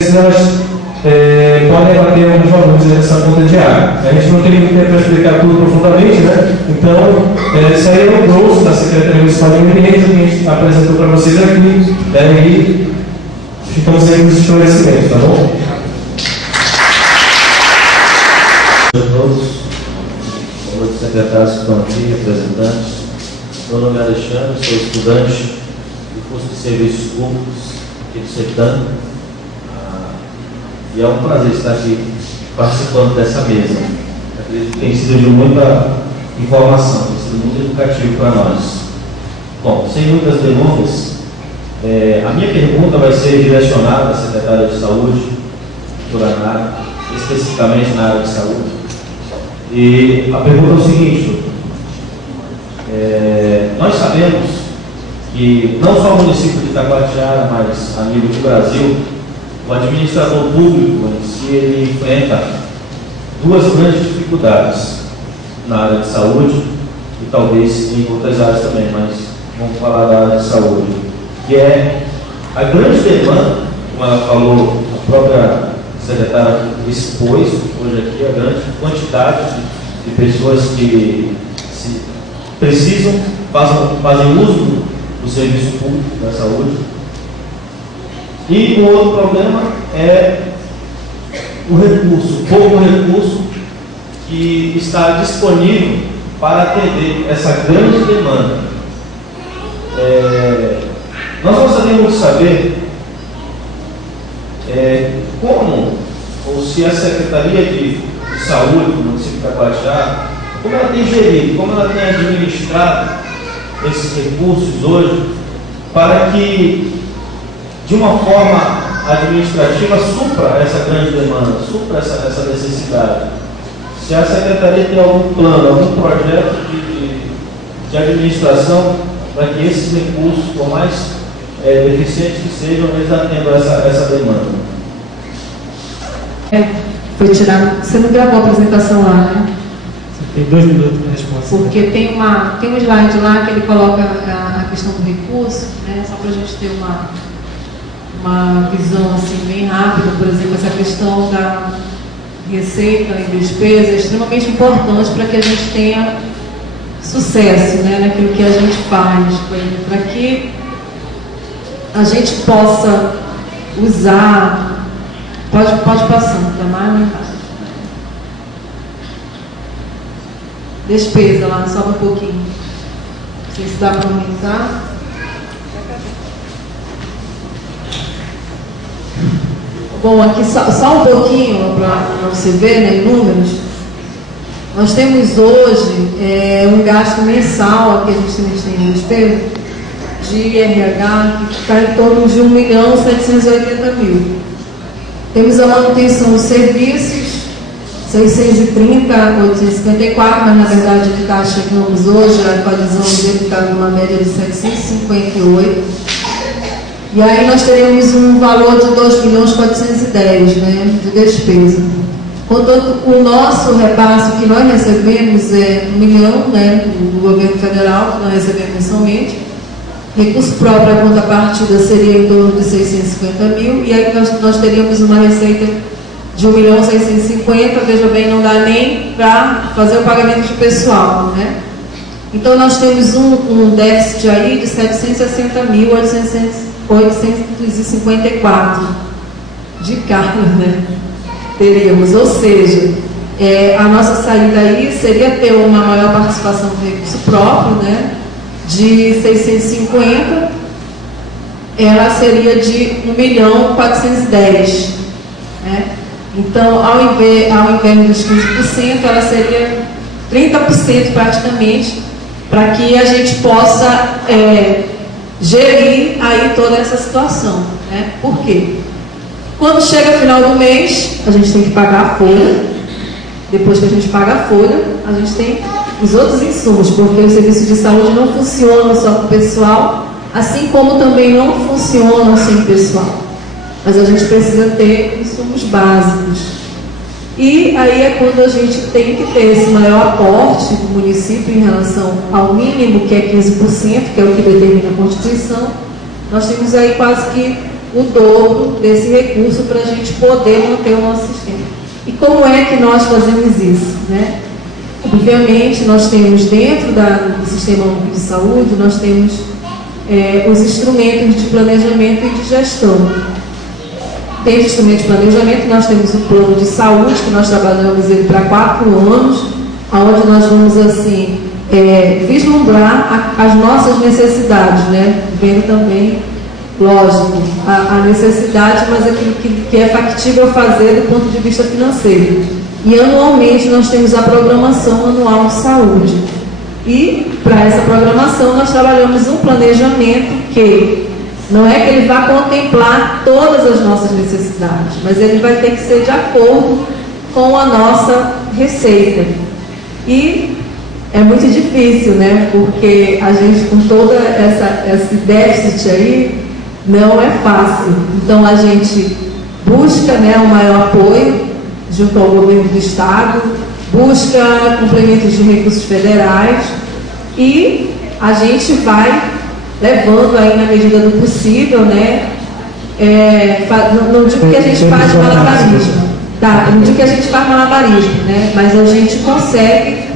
Elas podem bater alguns valores nessa conta de água. A gente não teria muito tempo para explicar tudo profundamente, né? Então, isso aí é o grosso da Secretaria Municipal de Meio Ambiente que a gente apresentou para vocês aqui, e ficamos aí com os esclarecimentos, tá bom? A todos, os secretários que estão aqui, representantes. Meu nome é Alexandre, sou estudante do curso de Serviços Públicos aqui do CETAN. E é um prazer estar aqui participando dessa mesa. Acredito que tem sido de muita informação, tem sido muito educativo para nós. Bom, sem muitas delongas, a minha pergunta vai ser direcionada à secretária de Saúde, doutora Nara, especificamente na área de saúde. E a pergunta é o seguinte: nós sabemos que não só o município de Itacoatiara, mas a nível do Brasil, o administrador público em si, ele enfrenta duas grandes dificuldades na área de saúde e talvez em outras áreas também, mas vamos falar da área de saúde, que é a grande demanda, como ela falou, a própria secretária expôs hoje aqui, a grande quantidade de pessoas que precisam, fazem uso do serviço público da saúde. E o outro problema é o recurso, pouco recurso que está disponível para atender essa grande demanda. Nós gostaríamos de saber como, ou se a Secretaria de Saúde do município de Itacoatiara, como ela tem gerido, como ela tem administrado esses recursos hoje, para que de uma forma administrativa supra essa grande demanda, supra essa necessidade. Se a Secretaria tem algum plano, algum projeto de administração para que esses recursos, por mais deficientes que sejam, eles atendam essa demanda. Foi tirado. Você não gravou a apresentação lá, né? Tem 2 minutos para resposta. Porque tem um slide lá que ele coloca a questão do recurso, né? Só para a gente ter uma visão assim bem rápida. Por exemplo, essa questão da receita e despesa é extremamente importante para que a gente tenha sucesso, né, naquilo que a gente faz, para que a gente possa usar. Pode passando, tá mais? Despesa lá, sobe um pouquinho. Não sei se dá para aumentar. Bom, aqui só um pouquinho para você ver, né, em números. Nós temos hoje um gasto mensal, aqui a gente tem em despesa, de RH, que está em torno de 1.780.000. Temos a manutenção dos serviços, 630.854, mas na verdade ele está chegamos hoje, atualizamos ele, está numa média de 758. E aí nós teremos um valor de 2.410.000, né, de despesa. Contanto, o nosso repasse que nós recebemos é 1 milhão, né, do governo federal, que nós recebemos mensalmente. Recurso próprio, a contrapartida seria em torno de 650.000, e aí nós teríamos uma receita de 1.650.000, veja bem, não dá nem para fazer o pagamento de pessoal, né? Então nós temos um déficit aí de 760.854 de carga, né? Teríamos, ou seja, a nossa saída aí seria ter uma maior participação do recurso próprio, né? De 650, ela seria de 1.410.000, né? Então, ao invés dos 15%, ela seria 30% praticamente, para que a gente possa gerir aí toda essa situação, né? Por quê? Quando chega o final do mês, a gente tem que pagar a folha. Depois que a gente paga a folha, a gente tem os outros insumos, porque os serviços de saúde não funcionam só com o pessoal, assim como também não funcionam sem pessoal. Mas a gente precisa ter insumos básicos. E aí é quando a gente tem que ter esse maior aporte do município em relação ao mínimo, que é 15%, que é o que determina a Constituição. Nós temos aí quase que o dobro desse recurso para a gente poder manter o nosso sistema. E como é que nós fazemos isso, né? Obviamente, nós temos dentro do Sistema Único de Saúde, nós temos os instrumentos de planejamento e de gestão. Dentro do instrumento de planejamento, nós temos o plano de saúde, que nós trabalhamos ele para 4 anos, onde nós vamos, assim, vislumbrar as nossas necessidades, né? Vendo também, lógico, a necessidade, mas aquilo que é factível fazer do ponto de vista financeiro. E anualmente nós temos a programação anual de saúde. E para essa programação nós trabalhamos um planejamento que não é que ele vá contemplar todas as nossas necessidades, mas ele vai ter que ser de acordo com a nossa receita. E é muito difícil, né? Porque a gente, com todo esse déficit aí, não é fácil. Então a gente busca, né, um maior apoio junto ao governo do Estado, busca complementos de recursos federais e a gente vai levando aí na medida do possível, né? Não digo que a gente faz malabarismo, tá? Não digo que a gente faz malabarismo, né? Mas a gente consegue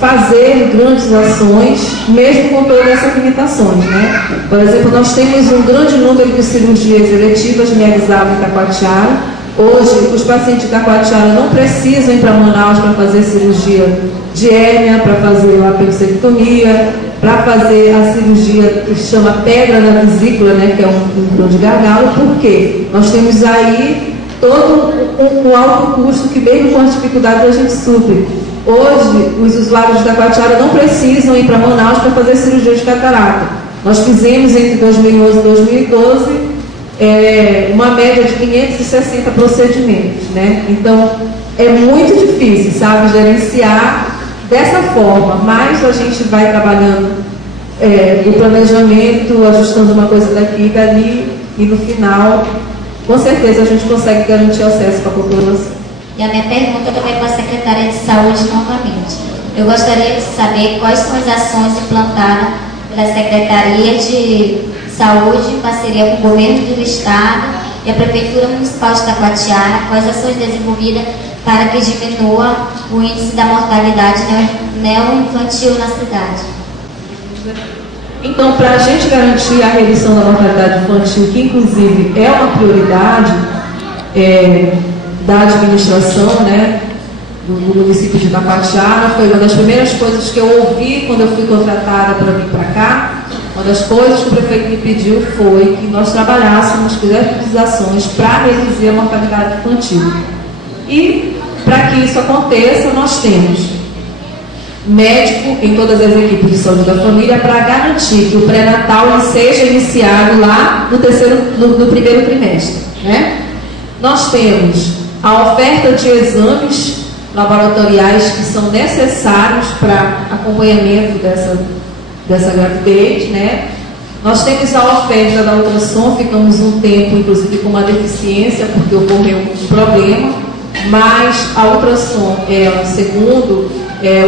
fazer grandes ações, mesmo com todas essas limitações, né? Por exemplo, nós temos um grande número de cirurgias eletivas realizadas em Itacoatiara. Hoje, os pacientes de Itacoatiara não precisam ir para Manaus para fazer cirurgia de hérnia, para fazer a apendicectomia, para fazer a cirurgia que se chama pedra na vesícula, né, que é um grande gargalo. Por quê? Nós temos aí todo um alto custo que, mesmo com as dificuldades, a gente supre. Hoje, os usuários de Itacoatiara não precisam ir para Manaus para fazer cirurgia de catarata. Nós fizemos entre 2011 e 2012 uma média de 560 procedimentos, né? Então, é muito difícil, sabe, gerenciar dessa forma, mas a gente vai trabalhando o planejamento, ajustando uma coisa daqui e dali, e no final, com certeza, a gente consegue garantir acesso para a população. E a minha pergunta também para a Secretaria de Saúde novamente. Eu gostaria de saber quais são as ações implantadas pela Secretaria de Saúde, em parceria com o Governo do Estado e a Prefeitura Municipal de Itacoatiara, quais ações desenvolvidas para que diminua o índice da mortalidade neoinfantil na cidade. Então, para a gente garantir a redução da mortalidade infantil, que inclusive é uma prioridade da administração, né, do município de Itacoatiara, foi uma das primeiras coisas que eu ouvi quando eu fui contratada para vir para cá. Uma das coisas que o prefeito me pediu foi que nós trabalhássemos, fizéssemos ações para reduzir a mortalidade infantil. E, para que isso aconteça, nós temos médico em todas as equipes de saúde da família para garantir que o pré-natal seja iniciado lá no primeiro trimestre, né? Nós temos a oferta de exames laboratoriais que são necessários para acompanhamento dessa gravidez, né? Nós temos a oferta da ultrassom, ficamos um tempo, inclusive, com uma deficiência, porque ocorreu um problema, mas a ultrassom, segundo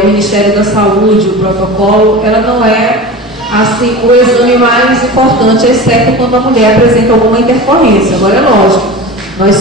o Ministério da Saúde, o protocolo, ela não é, assim, o exame mais importante, exceto quando a mulher apresenta alguma intercorrência. Agora, é lógico, nós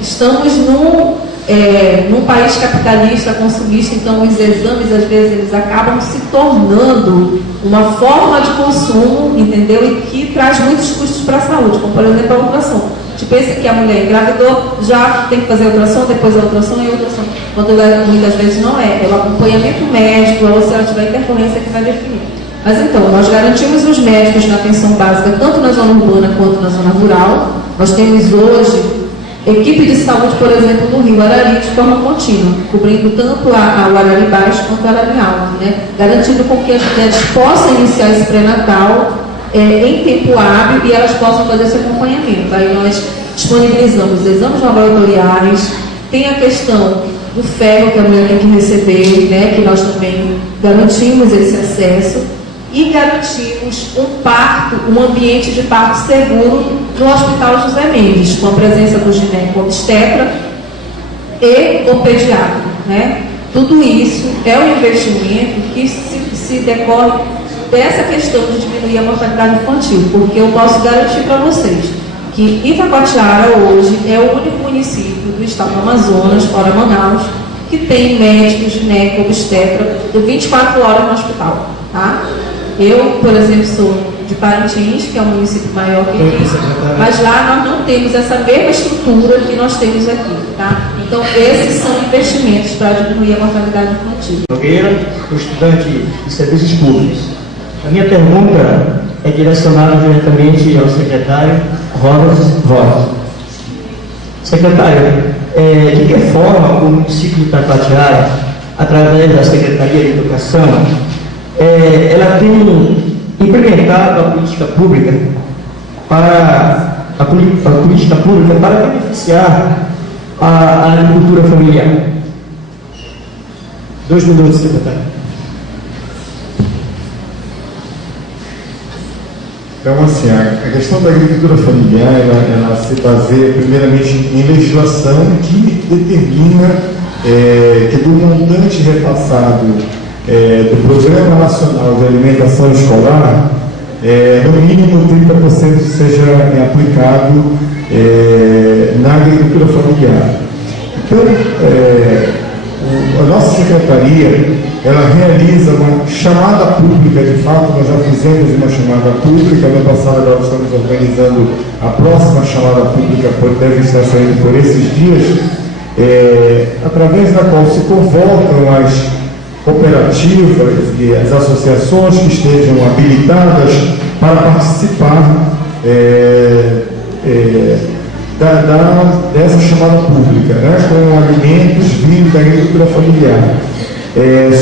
estamos num país capitalista, consumista, então os exames, às vezes, eles acabam se tornando uma forma de consumo, entendeu? E que traz muitos custos para a saúde, como, por exemplo, a ultrassom. A gente pensa que a mulher engravidou, já tem que fazer a ultrassom, depois a ultrassom e a ultrassom. Quando muitas vezes não é o acompanhamento médico, ou se ela tiver intercorrência, que vai definir. Mas então, nós garantimos os médicos na atenção básica, tanto na zona urbana quanto na zona rural. Nós temos hoje equipe de saúde, por exemplo, no Rio Arari, de forma contínua, cobrindo tanto o Arari Baixo quanto o Arari Alto, né? Garantindo com que as mulheres possam iniciar esse pré-natal em tempo hábil e elas possam fazer esse acompanhamento. Aí nós disponibilizamos exames laboratoriais, tem a questão do ferro que a mulher tem que receber, né? Que nós também garantimos esse acesso e garantimos um ambiente de parto seguro no Hospital José Mendes, com a presença do gineco-obstetra e o pediatra, né? Tudo isso é um investimento que se decorre dessa questão de diminuir a mortalidade infantil, porque eu posso garantir para vocês que Itacoatiara hoje é o único município do estado do Amazonas, fora Manaus, que tem médicos, gineco, obstetra, 24 horas no hospital, tá? Eu, por exemplo, sou de Parintins, que é um município maior que aqui, mas lá nós não temos essa mesma estrutura que nós temos aqui, tá? Então, esses são investimentos para diminuir a mortalidade infantil. Nogueira, estudante de serviços públicos. A minha pergunta é direcionada diretamente ao secretário Robert Roth. Secretário, de que forma o município de Itacoatiara, através da Secretaria de Educação, ela tem implementado a política pública para beneficiar a agricultura familiar? 2 minutos, secretário. Então, assim, a questão da agricultura familiar, ela se baseia primeiramente em legislação que determina que do montante repassado do Programa Nacional de Alimentação Escolar, no mínimo 30% seja aplicado na agricultura familiar. Então, a nossa secretaria, ela realiza uma chamada pública, de fato, nós já fizemos uma chamada pública, no passado agora estamos organizando a próxima chamada pública, deve estar saindo por esses dias, através da qual se convocam as cooperativas e as associações que estejam habilitadas para participar dessa chamada pública, né, com alimentos vindos da agricultura familiar.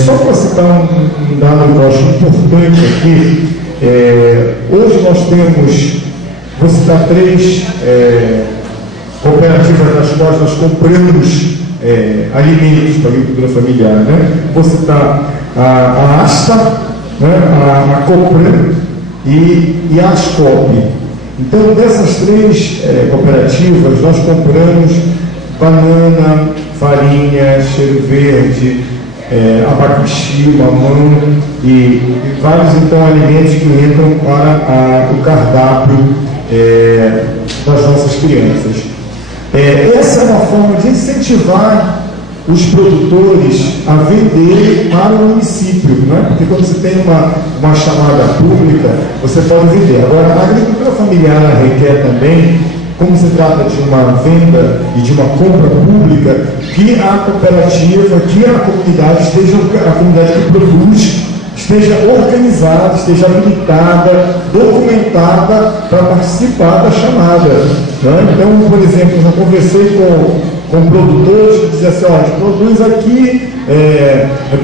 Só para citar um dado que eu acho importante aqui, hoje nós temos, vou citar 3 cooperativas das quais nós compramos alimentos para a agricultura familiar, né? Vou citar a ASTA, né? a Copran e a Ascop. Então, dessas 3 cooperativas, nós compramos banana, farinha, cheiro verde, abacaxi, mamão e vários então alimentos que entram para o cardápio das nossas crianças. Essa é uma forma de incentivar os produtores a vender para o município, né? Porque quando você tem uma chamada pública, você pode vender. Agora, a agricultura familiar requer também, como se trata de uma venda e de uma compra pública, que a cooperativa, que a comunidade a comunidade que produz, esteja organizada, esteja habilitada, documentada para participar da chamada, né? Então, por exemplo, eu já conversei com produtores que diziam assim, olha, a gente produz aqui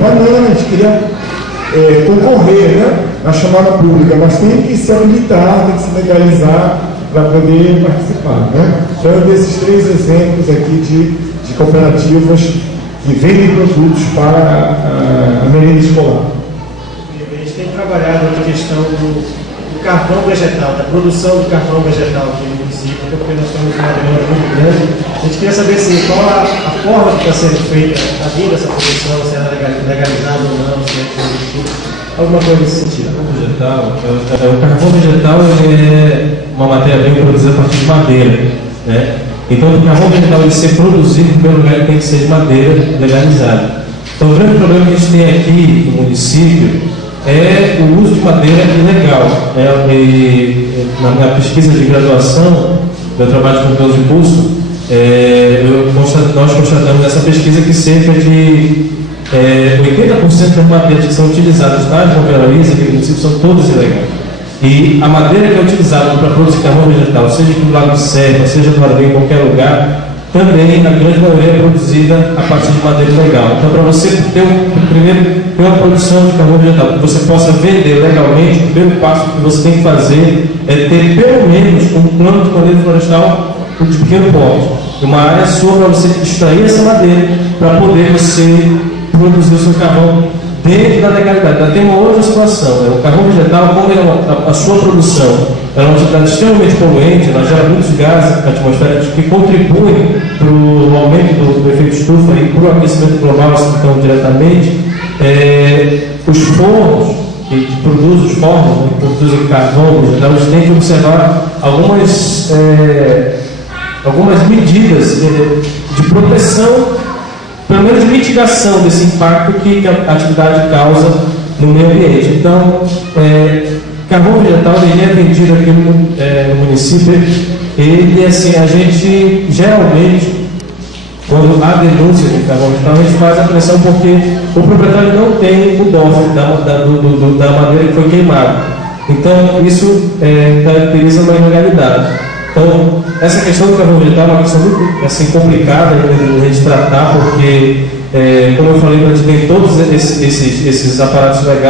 banana, a gente queria concorrer, né, na chamada pública, mas tem que se habilitar, tem que se legalizar para poder participar, né? Então, desses 3 exemplos aqui de cooperativas que vendem produtos para a merenda escolar. A gente tem trabalhado na questão do carvão vegetal, da produção do carvão vegetal aqui no município, porque nós temos uma demanda muito grande. A gente queria saber qual a forma que está sendo feita a vinda dessa produção, se ela é legalizada ou não, se é alguma coisa nesse sentido. O carvão vegetal é uma matéria-prima produzida a partir de madeira, né? Então, o carvão vegetal ele ser produzido, em primeiro lugar, tem que ser de madeira legalizada. Então, o grande problema que a gente tem aqui no município é o uso de madeira ilegal. Na minha pesquisa de graduação, meu trabalho de conclusão de curso, nós constatamos nessa pesquisa que cerca de 80% das madeiras que são utilizadas nas alverarias aqui no município são todas ilegais. E a madeira que é utilizada para produzir carvão vegetal, seja aqui no Lago de Serra, seja no Maranhão, em qualquer lugar, também a grande maioria é produzida a partir de madeira legal. Então, para você ter uma produção de carvão vegetal que você possa vender legalmente, o primeiro passo que você tem que fazer é ter pelo menos um plano de manejo florestal de pequeno porte, uma área sua para você extrair essa madeira para poder você produzir o seu carvão dentro da legalidade. Ainda tem uma outra situação, o carvão vegetal, como a sua produção é uma atividade extremamente poluente, ela gera muitos gases atmosféricos que contribuem para o aumento do efeito estufa e para o aquecimento global, então diretamente. Os fornos que produz os fornos, né, que produzem carvão vegetal, a gente tem que observar algumas medidas de proteção, pelo menos de mitigação desse impacto que a atividade causa no meio ambiente. Então, carvão vegetal ele é vendido aqui no município, ele, assim, a gente geralmente, quando há denúncia de carvão vegetal, a gente faz a pressão porque o proprietário não tem o DOF da madeira que foi queimada. Então, isso caracteriza uma ilegalidade. Então, essa questão do carvão vegetal é uma questão muito assim, complicada de a gente tratar, porque, como eu falei, a gente tem todos esses aparatos legais.